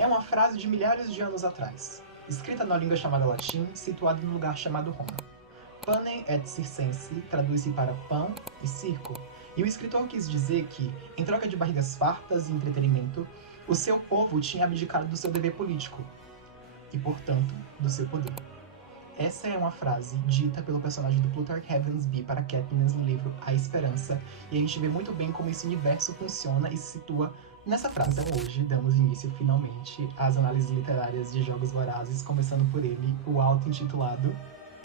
É uma frase de milhares de anos atrás, escrita na língua chamada latim, situada num lugar chamado Roma. Panem et circense traduz-se para pão e circo, e o escritor quis dizer que, em troca de barrigas fartas e entretenimento, o seu povo tinha abdicado do seu dever político, e, portanto, do seu poder. Essa é uma frase dita pelo personagem do Plutarch Heavensbee para Katniss no livro A Esperança, e a gente vê muito bem como esse universo funciona e se situa nessa frase. Então, hoje damos início finalmente às análises literárias de Jogos Vorazes, começando por ele, o auto-intitulado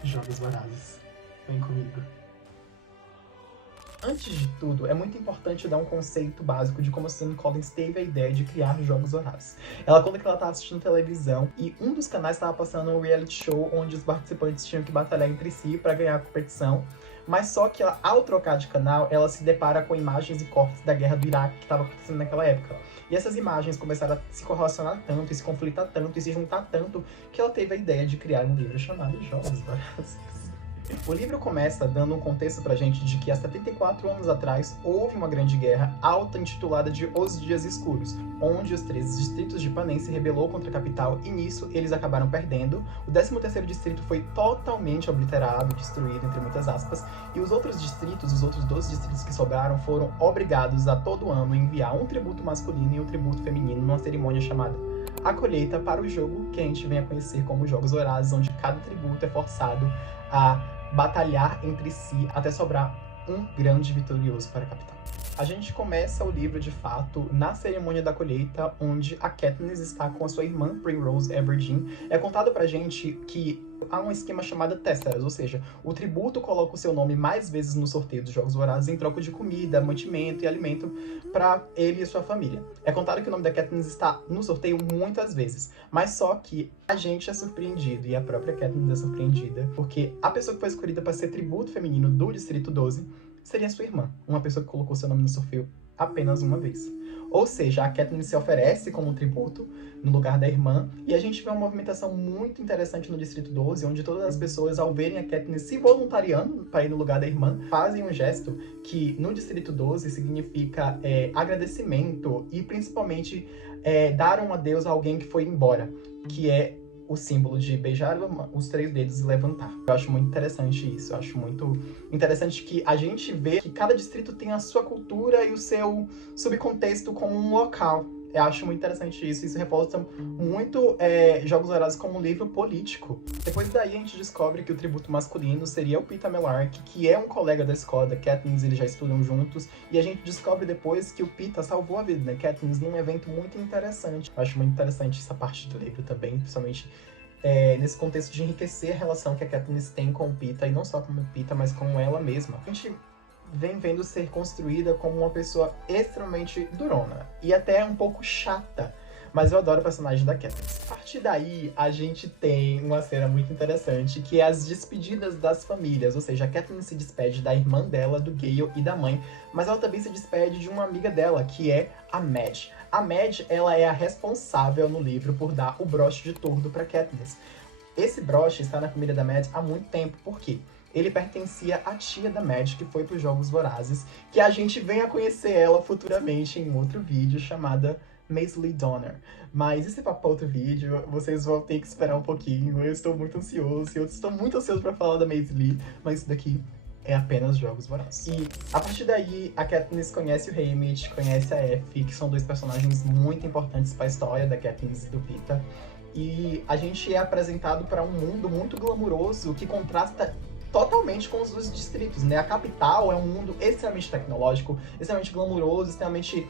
Jogos Vorazes. Vem comigo. Antes de tudo, é muito importante dar um conceito básico de como a Suzanne Collins teve a ideia de criar Jogos Vorazes. Ela conta que ela estava assistindo televisão e um dos canais estava passando um reality show onde os participantes tinham que batalhar entre si para ganhar a competição, mas só que ela, ao trocar de canal, ela se depara com imagens e cortes da guerra do Iraque que estava acontecendo naquela época. E essas imagens começaram a se correlacionar tanto, e se conflitar tanto, e se juntar tanto, que ela teve a ideia de criar um livro chamado Jogos Vorazes. O livro começa dando um contexto pra gente de que há 74 anos atrás houve uma grande guerra auto-intitulada de Os Dias Escuros, onde os 13 distritos de Panem se rebelou contra a capital e nisso eles acabaram perdendo. O 13º distrito foi totalmente obliterado, destruído, entre muitas aspas, e os outros distritos, os outros 12 distritos que sobraram, foram obrigados a todo ano enviar um tributo masculino e um tributo feminino numa cerimônia chamada A Colheita para o jogo que a gente vem a conhecer como Jogos Vorazes, onde cada tributo é forçado a batalhar entre si até sobrar um grande vitorioso para a capital. A gente começa o livro, de fato, na cerimônia da colheita, onde a Katniss está com a sua irmã, Primrose Everdeen. É contado pra gente que há um esquema chamado Tesseras, ou seja, o tributo coloca o seu nome mais vezes no sorteio dos Jogos Vorazes em troca de comida, mantimento e alimento para ele e sua família. É contado que o nome da Katniss está no sorteio muitas vezes, mas só que a gente é surpreendido, e a própria Katniss é surpreendida, porque a pessoa que foi escolhida para ser tributo feminino do Distrito 12 seria sua irmã, uma pessoa que colocou seu nome no sorteio apenas uma vez. Ou seja, a Katniss se oferece como tributo no lugar da irmã, e a gente vê uma movimentação muito interessante no Distrito 12, onde todas as pessoas, ao verem a Katniss se voluntariando para ir no lugar da irmã, fazem um gesto que no Distrito 12 significa agradecimento e principalmente dar um adeus a alguém que foi embora, que é o símbolo de beijar os 3 dedos e levantar. Eu acho muito interessante isso. Eu acho muito interessante que a gente vê que cada distrito tem a sua cultura e o seu subcontexto como um local. Eu acho muito interessante isso. Isso reforça muito Jogos Vorazes como um livro político. Depois daí a gente descobre que o tributo masculino seria o Peeta Mellark, que é um colega da escola da Katniss, eles já estudam juntos. E a gente descobre depois que o Peeta salvou a vida da Katniss num evento muito interessante. Eu acho muito interessante essa parte do livro também, principalmente nesse contexto de enriquecer a relação que a Katniss tem com o Peeta, e não só com o Peeta, mas com ela mesma. A gente vem vendo ser construída como uma pessoa extremamente durona e até um pouco chata, mas eu adoro o personagem da Katniss. A partir daí, a gente tem uma cena muito interessante, que é as despedidas das famílias, ou seja, a Katniss se despede da irmã dela, do Gale e da mãe, mas ela também se despede de uma amiga dela, que é a Madge. A Madge, ela é a responsável no livro por dar o broche de tordo para Katniss. Esse broche está na família da Madge há muito tempo, por quê? Ele pertencia à tia da Madge, que foi para os Jogos Vorazes, que a gente vem a conhecer ela futuramente em outro vídeo, chamada Maisie Donner. Mas esse papo para outro vídeo, vocês vão ter que esperar um pouquinho, eu estou muito ansioso, para falar da Maisie, mas isso daqui é apenas Jogos Vorazes. E a partir daí, a Katniss conhece o Haymitch, conhece a Effie, que são 2 personagens muito importantes para a história da Katniss e do Peeta. E a gente é apresentado para um mundo muito glamuroso que contrasta totalmente com os 2 distritos, né? A capital é um mundo extremamente tecnológico, extremamente glamuroso, extremamente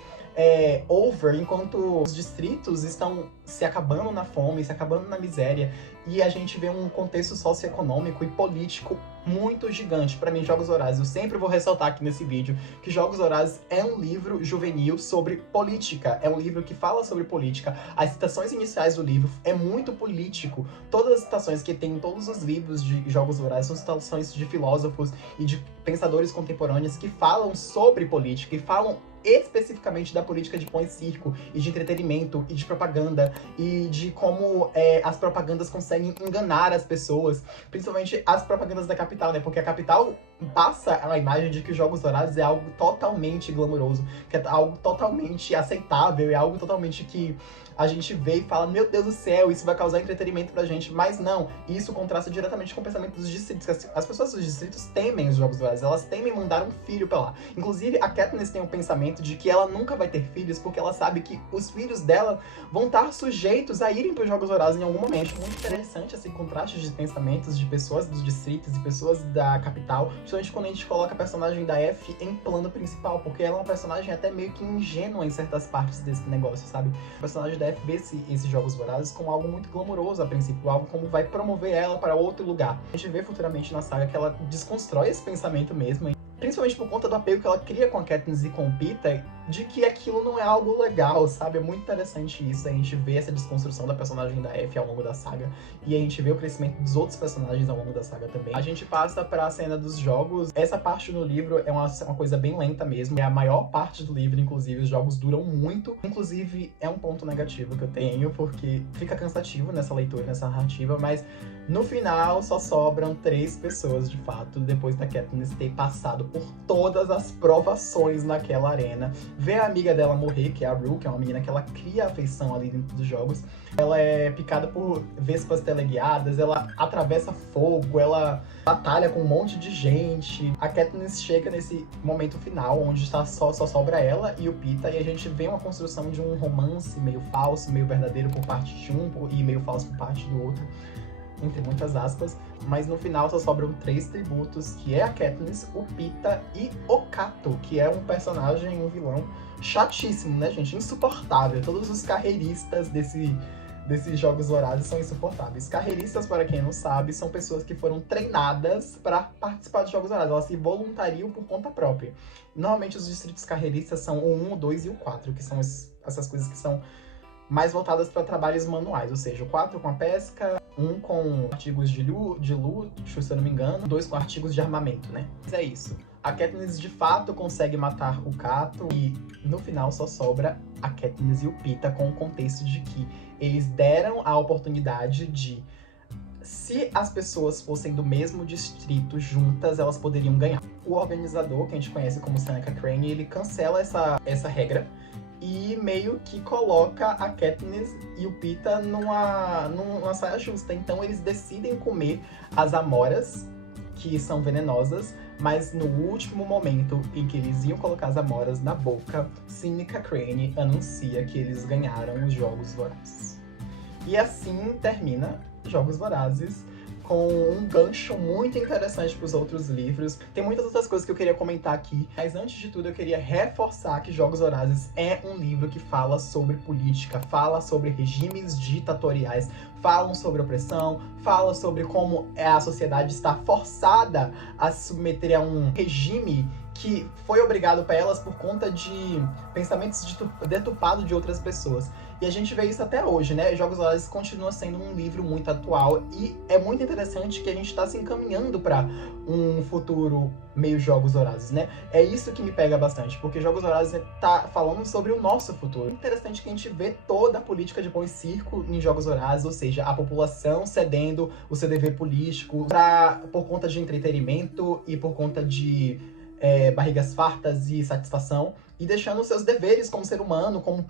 over, enquanto os distritos estão se acabando na fome, se acabando na miséria, e a gente vê um contexto socioeconômico e político muito gigante. Para mim, Jogos Vorazes, eu sempre vou ressaltar aqui nesse vídeo que Jogos Vorazes é um livro juvenil sobre política, é um livro que fala sobre política. As citações iniciais do livro é muito político. Todas as citações que tem em todos os livros de Jogos Vorazes são citações de filósofos e de pensadores contemporâneos que falam sobre política e falam especificamente da política de pão e circo, e de entretenimento, e de propaganda, e de como as propagandas conseguem enganar as pessoas, principalmente as propagandas da capital, né? Porque a capital passa a imagem de que os Jogos Vorazes é algo totalmente glamouroso, que é algo totalmente aceitável, é algo totalmente que a gente vê e fala, meu Deus do céu, isso vai causar entretenimento pra gente. Mas não, isso contrasta diretamente com o pensamento dos distritos. As pessoas dos distritos temem os Jogos Vorazes, elas temem mandar um filho pra lá. Inclusive, a Katniss tem o pensamento de que ela nunca vai ter filhos, porque ela sabe que os filhos dela vão estar sujeitos a irem pros Jogos Vorazes em algum momento. Muito interessante esse contraste de pensamentos de pessoas dos distritos e pessoas da capital, principalmente quando a gente coloca a personagem da F em plano principal, porque ela é uma personagem até meio que ingênua em certas partes desse negócio, sabe? O personagem da F vê esses Jogos Vorazes como algo muito glamouroso a princípio, algo como vai promover ela para outro lugar. A gente vê futuramente na saga que ela desconstrói esse pensamento mesmo, principalmente por conta do apego que ela cria com a Katniss e com o Peeta, de que aquilo não é algo legal, sabe? É muito interessante isso, a gente vê essa desconstrução da personagem da F ao longo da saga, e a gente vê o crescimento dos outros personagens ao longo da saga também. A gente passa pra cena dos jogos. Essa parte no livro é uma coisa bem lenta mesmo, é a maior parte do livro, inclusive, os jogos duram muito. Inclusive, é um ponto negativo que eu tenho, porque fica cansativo nessa leitura, nessa narrativa, mas no final só sobram 3 pessoas, de fato, depois da Katniss ter passado por todas as provações naquela arena. Vê a amiga dela morrer, que é a Rue, que é uma menina que ela cria afeição ali dentro dos jogos. Ela é picada por vespas teleguiadas, ela atravessa fogo, ela batalha com um monte de gente. A Katniss chega nesse momento final, onde só sobra ela e o Peeta, e a gente vê uma construção de um romance meio falso, meio verdadeiro por parte de um e meio falso por parte do outro, entre muitas aspas, mas no final só sobram 3 tributos, que é a Katniss, o Peeta e o Cato, que é um personagem, um vilão chatíssimo, né, gente? Insuportável. Todos os carreiristas desses Jogos Vorazes são insuportáveis. Carreiristas, para quem não sabe, são pessoas que foram treinadas para participar dos Jogos Vorazes. Elas se voluntariam por conta própria. Normalmente os distritos carreiristas são o 1, o 2 e o 4, que são essas coisas que são mais voltadas para trabalhos manuais, ou seja, o 4 com a pesca, 1 com artigos de luxo, se eu não me engano, 2 com artigos de armamento, né? Mas é isso. A Katniss de fato consegue matar o Cato e no final só sobra a Katniss e o Peeta, com o contexto de que eles deram a oportunidade de, se as pessoas fossem do mesmo distrito juntas, elas poderiam ganhar. O organizador, que a gente conhece como Seneca Crane, ele cancela essa regra e meio que coloca a Katniss e o Peeta numa saia justa. Então eles decidem comer as amoras, que são venenosas, mas no último momento em que eles iam colocar as amoras na boca, Seneca Crane anuncia que eles ganharam os Jogos Vorazes. E assim termina Jogos Vorazes, com um gancho muito interessante para os outros livros. Tem muitas outras coisas que eu queria comentar aqui, mas antes de tudo eu queria reforçar que Jogos Vorazes é um livro que fala sobre política, fala sobre regimes ditatoriais, falam sobre opressão, fala sobre como a sociedade está forçada a se submeter a um regime que foi obrigado para elas por conta de pensamentos deturpados de outras pessoas. E a gente vê isso até hoje, né? Jogos Vorazes continua sendo um livro muito atual e é muito interessante que a gente está se encaminhando para um futuro meio Jogos Vorazes, né? É isso que me pega bastante, porque Jogos Vorazes tá falando sobre o nosso futuro. É interessante que a gente vê toda a política de pão e circo em Jogos Vorazes, ou seja, a população cedendo o seu dever político por conta de entretenimento e por conta de barrigas fartas e satisfação, e deixando os seus deveres como ser humano, como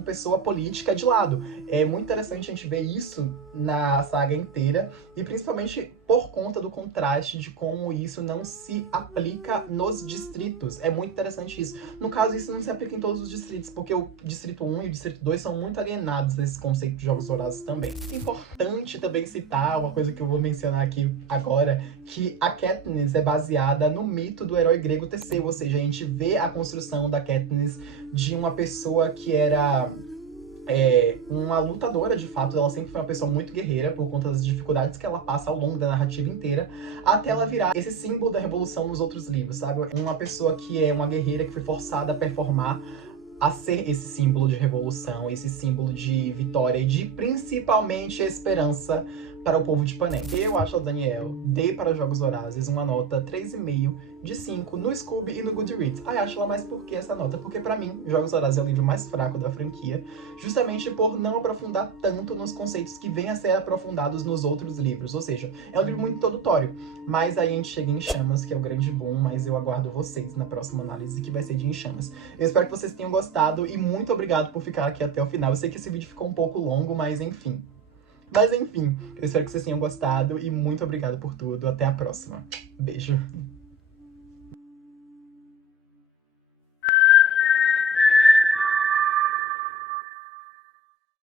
pessoa política de lado. É muito interessante a gente ver isso na saga inteira, e principalmente por conta do contraste de como isso não se aplica nos distritos. É muito interessante isso. No caso, isso não se aplica em todos os distritos, porque o Distrito 1 e o Distrito 2 são muito alienados desse conceito de Jogos Vorazes também. É importante também citar uma coisa que eu vou mencionar aqui agora, que a Katniss é baseada no mito do herói grego Teseu, ou seja, a gente vê a construção da Katniss de uma pessoa que era uma lutadora, de fato. Ela sempre foi uma pessoa muito guerreira por conta das dificuldades que ela passa ao longo da narrativa inteira, até ela virar esse símbolo da revolução nos outros livros, sabe? Uma pessoa que é uma guerreira que foi forçada a performar, a ser esse símbolo de revolução, esse símbolo de vitória e de principalmente esperança para o povo de Panem. Eu, Ashla Daniel, dei para Jogos Vorazes uma nota 3,5 de 5 no Scooby e no Goodreads. Ai, Ashla, mas por que essa nota? Porque pra mim, Jogos Vorazes é o livro mais fraco da franquia, justamente por não aprofundar tanto nos conceitos que vêm a ser aprofundados nos outros livros. Ou seja, é um livro muito introdutório. Mas aí a gente chega em Chamas, que é o grande boom, mas eu aguardo vocês na próxima análise, que vai ser de Em Chamas. Eu espero que vocês tenham gostado e muito obrigado por ficar aqui até o final. Eu sei que esse vídeo ficou um pouco longo, mas enfim. Eu espero que vocês tenham gostado e muito obrigado por tudo. Até a próxima. Beijo.